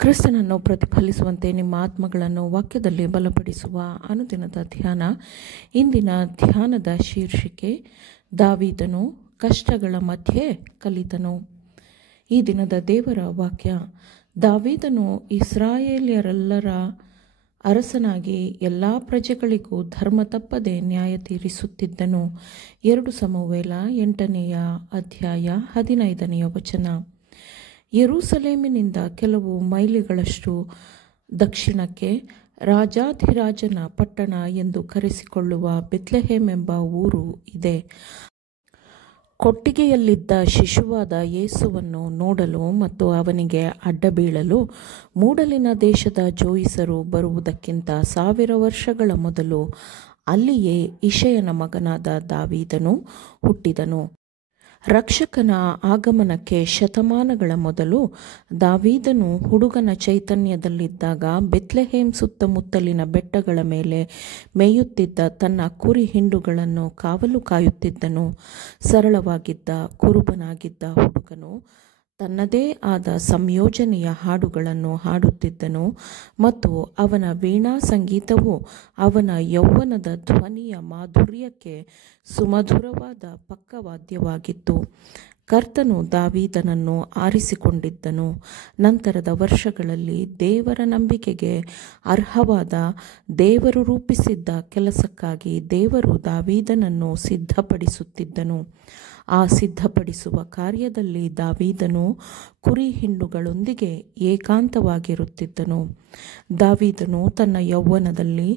ಕ್ರಿಸ್ತನನ್ನು ಪ್ರತಿಫಲಿಸುವಂತೆ ನಿಮ್ಮ ಆತ್ಮಗಳನ್ನು ವಾಕ್ಯದಲ್ಲಿ ಬಲಪಡಿಸುವ ಅನುದಿನದ ಧ್ಯಾನ. ಇಂದಿನ ಧ್ಯಾನದ ಶೀರ್ಷಿಕೆ ದಾವೀದನು ಕಷ್ಟಗಳ ಮಧ್ಯೆ ಕಲಿತನು. ಈ ದಿನದ ದೇವರ ವಾಕ್ಯ. ದಾವೀದನು ಇಸ್ರಾಯೇಲ್ಯರೆಲ್ಲರ ಅರಸನಾಗಿ ಎಲ್ಲ ಪ್ರಜೆಗಳಿಗೂ ಧರ್ಮ ತಪ್ಪದೆ ನ್ಯಾಯ ತೀರಿಸುತ್ತಿದ್ದನು. 2 ಸಮುವೇಲ 8ನೇ ಅಧ್ಯಾಯ 15ನೇ ವಚನ. ಯೆರೂಸಲೇಮಿನಿಂದ ಕೆಲವು ಮೈಲಿಗಳಷ್ಟು ದಕ್ಷಿಣಕ್ಕೆ ರಾಜಾಧಿರಾಜನ ಪಟ್ಟಣ ಎಂದು ಕರೆಸಿಕೊಳ್ಳುವ ಬೆತ್ಲೆಹೇಮ್ ಎಂಬ ಊರು ಇದೆ. ಕೊಟ್ಟಿಗೆಯಲ್ಲಿದ್ದ ಶಿಶುವಾದ ಯೇಸುವನ್ನು ನೋಡಲು ಮತ್ತು ಅವನಿಗೆ ಅಡ್ಡಬೀಳಲು ಮೂಡಲಿನ ದೇಶದ ಜೋಯಿಸರು ಬರುವುದಕ್ಕಿಂತ 1000 ವರ್ಷಗಳ ಮೊದಲು ಅಲ್ಲಿಯೇ ಇಷಯನ ಮಗನಾದ ದಾವೀದನು ಹುಟ್ಟಿದನು. ರಕ್ಷಕನ ಆಗಮನಕ್ಕೆ ಶತಮಾನಗಳ ಮೊದಲು ದಾವೀದನು ಹುಡುಗನ ಚೈತನ್ಯದಲ್ಲಿದ್ದಾಗ ಬೆತ್ಲೆಹೇಮ್ ಸುತ್ತಮುತ್ತಲಿನ ಬೆಟ್ಟಗಳ ಮೇಲೆ ಮೇಯುತ್ತಿದ್ದ ತನ್ನ ಕುರಿ ಹಿಂಡುಗಳನ್ನು ಕಾವಲು ಕಾಯುತ್ತಿದ್ದನು. ಸರಳವಾಗಿದ್ದ ಕುರುಬನಾಗಿದ್ದ ಹುಡುಗನು ತನ್ನದೇ ಆದ ಸಂಯೋಜನೆಯ ಹಾಡುಗಳನ್ನು ಹಾಡುತ್ತಿದ್ದನು ಮತ್ತು ಅವನ ವೀಣಾ ಸಂಗೀತವು ಅವನ ಯೌವನದ ಧ್ವನಿಯ ಮಾಧುರ್ಯಕ್ಕೆ ಸುಮಧುರವಾದ ಪಕ್ಕವಾದ್ಯವಾಗಿತ್ತು. ಕರ್ತನು ದಾವೀದನನ್ನು ಆರಿಸಿಕೊಂಡಿದ್ದನು. ನಂತರದ ವರ್ಷಗಳಲ್ಲಿ ದೇವರ ನಂಬಿಕೆಗೆ ಅರ್ಹವಾದ ದೇವರು ರೂಪಿಸಿದ್ದ ಕೆಲಸಕ್ಕಾಗಿ ದೇವರು ದಾವೀದನನ್ನು ಸಿದ್ಧಪಡಿಸುತ್ತಿದ್ದನು. ಆ ಸಿದ್ಧಪಡಿಸುವ ಕಾರ್ಯದಲ್ಲಿ ದಾವೀದನು ಕುರಿ ಹಿಂಡುಗಳೊಂದಿಗೆ ಏಕಾಂತವಾಗಿರುತ್ತಿದ್ದನು. ದಾವೀದನು ತನ್ನ ಯೌವನದಲ್ಲಿ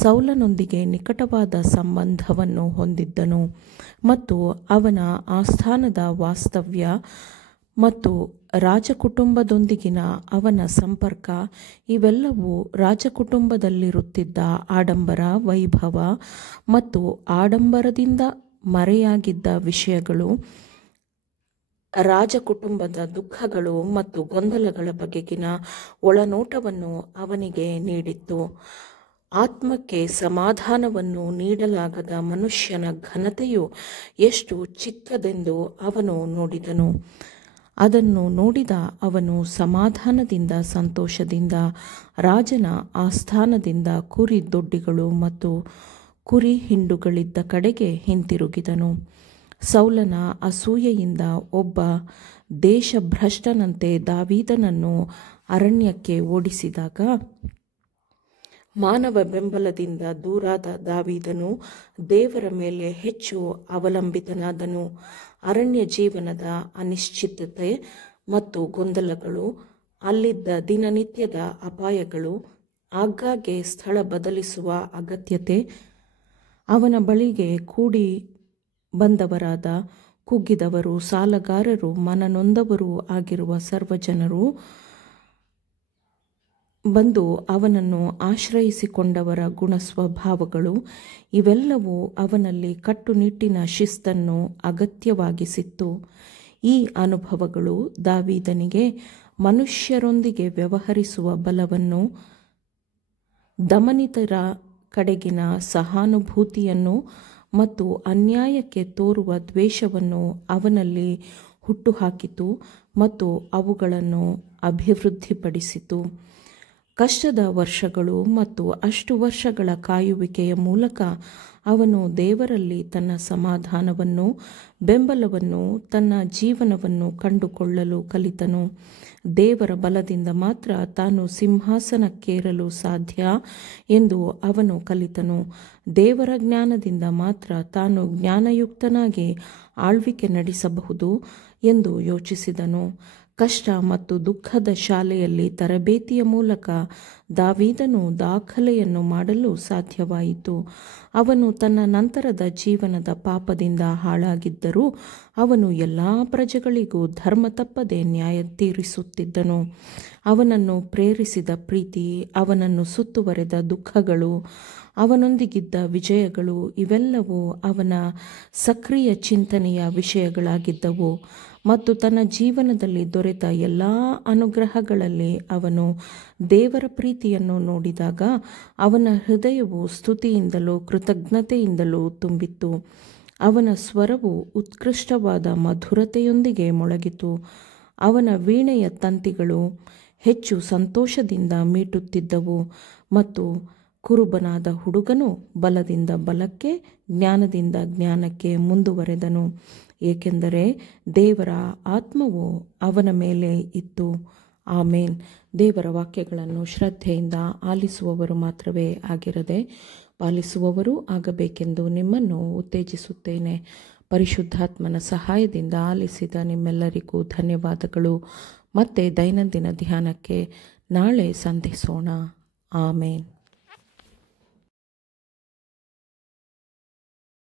ಸೌಲನೊಂದಿಗೆ ನಿಕಟವಾದ ಸಂಬಂಧವನ್ನು ಹೊಂದಿದ್ದನು ಮತ್ತು ಅವನ ಆಸ್ಥಾನದ ವಾಸ್ತವ್ಯ ಮತ್ತು ರಾಜಕುಟುಂಬದೊಂದಿಗಿನ ಅವನ ಸಂಪರ್ಕ ಇವೆಲ್ಲವೂ ರಾಜಕುಟುಂಬದಲ್ಲಿರುತ್ತಿದ್ದ ಆಡಂಬರ, ವೈಭವ ಮತ್ತು ಆಡಂಬರದಿಂದ ಮರೆಯಾಗಿದ್ದ ವಿಷಯಗಳು, ರಾಜಕುಟುಂಬದ ದುಃಖಗಳು ಮತ್ತು ಗೊಂದಲಗಳ ಬಗೆಗಿನ ಒಳನೋಟವನ್ನು ಅವನಿಗೆ ನೀಡಿತ್ತು. ಆತ್ಮಕ್ಕೆ ಸಮಾಧಾನವನ್ನು ನೀಡಲಾಗದ ಮನುಷ್ಯನ ಘನತೆಯು ಎಷ್ಟು ಚಿಕ್ಕದೆಂದು ಅವನು ನೋಡಿದನು. ಅದನ್ನು ನೋಡಿದ ಅವನು ಸಮಾಧಾನದಿಂದ, ಸಂತೋಷದಿಂದ ರಾಜನ ಆಸ್ಥಾನದಿಂದ ಕುರಿ ದೊಡ್ಡಿಗಳು ಮತ್ತು ಕುರಿ ಹಿಂಡುಗಳಿದ್ದ ಕಡೆಗೆ ಹಿಂತಿರುಗಿದನು. ಸೌಲನ ಅಸೂಯೆಯಿಂದ ಒಬ್ಬ ದೇಶಭ್ರಷ್ಟನಂತೆ ದಾವೀದನನ್ನು ಅರಣ್ಯಕ್ಕೆ ಓಡಿಸಿದಾಗ ಮಾನವ ಬೆಂಬಲದಿಂದ ದೂರಾದ ದಾವೀದನು ದೇವರ ಮೇಲೆ ಹೆಚ್ಚು ಅವಲಂಬಿತನಾದನು. ಅರಣ್ಯ ಜೀವನದ ಅನಿಶ್ಚಿತತೆ ಮತ್ತು ಗೊಂದಲಗಳು, ಅಲ್ಲಿದ್ದ ದಿನನಿತ್ಯದ ಅಪಾಯಗಳು, ಆಗಾಗ್ಗೆ ಸ್ಥಳ ಬದಲಿಸುವ ಅಗತ್ಯತೆ, ಅವನ ಬಳಿಗೆ ಕೂಡಿ ಬಂದವರಾದ ಕುಗ್ಗಿದವರು, ಸಾಲಗಾರರು, ಮನನೊಂದವರೂ ಆಗಿರುವ ಸರ್ವಜನರು ಬಂದು ಅವನನ್ನು ಆಶ್ರಯಿಸಿಕೊಂಡವರ ಗುಣಸ್ವಭಾವಗಳು ಇವೆಲ್ಲವೂ ಅವನಲ್ಲಿ ಕಟ್ಟುನಿಟ್ಟಿನ ಶಿಸ್ತನ್ನು ಅಗತ್ಯವಾಗಿಸಿತ್ತು. ಈ ಅನುಭವಗಳು ದಾವೀದನಿಗೆ ಮನುಷ್ಯರೊಂದಿಗೆ ವ್ಯವಹರಿಸುವ ಬಲವನ್ನು, ದಮನಿತರ ಕಡೆಗಿನ ಸಹಾನುಭೂತಿಯನ್ನು ಮತ್ತು ಅನ್ಯಾಯಕ್ಕೆ ತೋರುವ ದ್ವೇಷವನ್ನು ಅವನಲ್ಲಿ ಹುಟ್ಟುಹಾಕಿತು ಮತ್ತು ಅವುಗಳನ್ನು ಅಭಿವೃದ್ಧಿಪಡಿಸಿತು. ಕಷ್ಟದ ವರ್ಷಗಳು ಮತ್ತು ಅಷ್ಟು ವರ್ಷಗಳ ಕಾಯುವಿಕೆಯ ಮೂಲಕ ಅವನು ದೇವರಲ್ಲಿ ತನ್ನ ಸಮಾಧಾನವನ್ನು, ಬೆಂಬಲವನ್ನು, ತನ್ನ ಜೀವನವನ್ನು ಕಂಡುಕೊಳ್ಳಲು ಕಲಿತನು. ದೇವರ ಬಲದಿಂದ ಮಾತ್ರ ತಾನು ಸಿಂಹಾಸನಕ್ಕೇರಲು ಸಾಧ್ಯ ಎಂದು ಅವನು ಕಲಿತನು. ದೇವರ ಜ್ಞಾನದಿಂದ ಮಾತ್ರ ತಾನು ಜ್ಞಾನಯುಕ್ತನಾಗಿ ಆಳ್ವಿಕೆ ನಡೆಸಬಹುದು ಎಂದು ಯೋಚಿಸಿದನು. ಕಷ್ಟ ಮತ್ತು ದುಃಖದ ಶಾಲೆಯಲ್ಲಿ ತರಬೇತಿಯ ಮೂಲಕ ದಾವೀದನು ದಾಖಲೆಯನ್ನು ಮಾಡಲು ಸಾಧ್ಯವಾಯಿತು. ಅವನು ತನ್ನ ನಂತರದ ಜೀವನದ ಪಾಪದಿಂದ ಹಾಳಾಗಿದ್ದರೂ ಅವನು ಎಲ್ಲ ಪ್ರಜೆಗಳಿಗೂ ಧರ್ಮ ತಪ್ಪದೆ ನ್ಯಾಯ ತೀರಿಸುತ್ತಿದ್ದನು. ಅವನನ್ನು ಪ್ರೇರಿಸಿದ ಪ್ರೀತಿ, ಅವನನ್ನು ಸುತ್ತುವರೆದ ದುಃಖಗಳು, ಅವನೊಂದಿಗಿದ್ದ ವಿಜಯಗಳು ಇವೆಲ್ಲವೂ ಅವನ ಸಕ್ರಿಯ ಚಿಂತನೆಯ ವಿಷಯಗಳಾಗಿದ್ದವು ಮತ್ತು ತನ್ನ ಜೀವನದಲ್ಲಿ ದೊರೆತ ಎಲ್ಲ ಅನುಗ್ರಹಗಳಲ್ಲಿ ಅವನು ದೇವರ ಪ್ರೀತಿಯನ್ನು ನೋಡಿದಾಗ ಅವನ ಹೃದಯವು ಸ್ತುತಿಯಿಂದಲೂ ಕೃತಜ್ಞತೆಯಿಂದಲೂ ತುಂಬಿತ್ತು. ಅವನ ಸ್ವರವು ಉತ್ಕೃಷ್ಟವಾದ ಮಧುರತೆಯೊಂದಿಗೆ ಮೊಳಗಿತು. ಅವನ ವೀಣೆಯ ತಂತಿಗಳು ಹೆಚ್ಚು ಸಂತೋಷದಿಂದ ಮೀಟುತ್ತಿದ್ದವು. ಮತ್ತು ಕುರುಬನಾದ ಹುಡುಗನು ಬಲದಿಂದ ಬಲಕ್ಕೆ, ಜ್ಞಾನದಿಂದ ಜ್ಞಾನಕ್ಕೆ ಮುಂದುವರೆದನು, ಏಕೆಂದರೆ ದೇವರ ಆತ್ಮವು ಅವನ ಮೇಲೆ ಇತ್ತು. ಆಮೇನ್. ದೇವರ ವಾಕ್ಯಗಳನ್ನು ಶ್ರದ್ಧೆಯಿಂದ ಆಲಿಸುವವರು ಮಾತ್ರವೇ ಆಗಿರದೆ ಪಾಲಿಸುವವರೂ ಆಗಬೇಕೆಂದು ನಿಮ್ಮನ್ನು ಉತ್ತೇಜಿಸುತ್ತೇನೆ. ಪರಿಶುದ್ಧಾತ್ಮನ ಸಹಾಯದಿಂದ ಆಲಿಸಿದ ನಿಮ್ಮೆಲ್ಲರಿಗೂ ಧನ್ಯವಾದಗಳು. ಮತ್ತೆ ದೈನಂದಿನ ಧ್ಯಾನಕ್ಕೆ ನಾಳೆ ಸಂಧಿಸೋಣ. ಆಮೇನ್.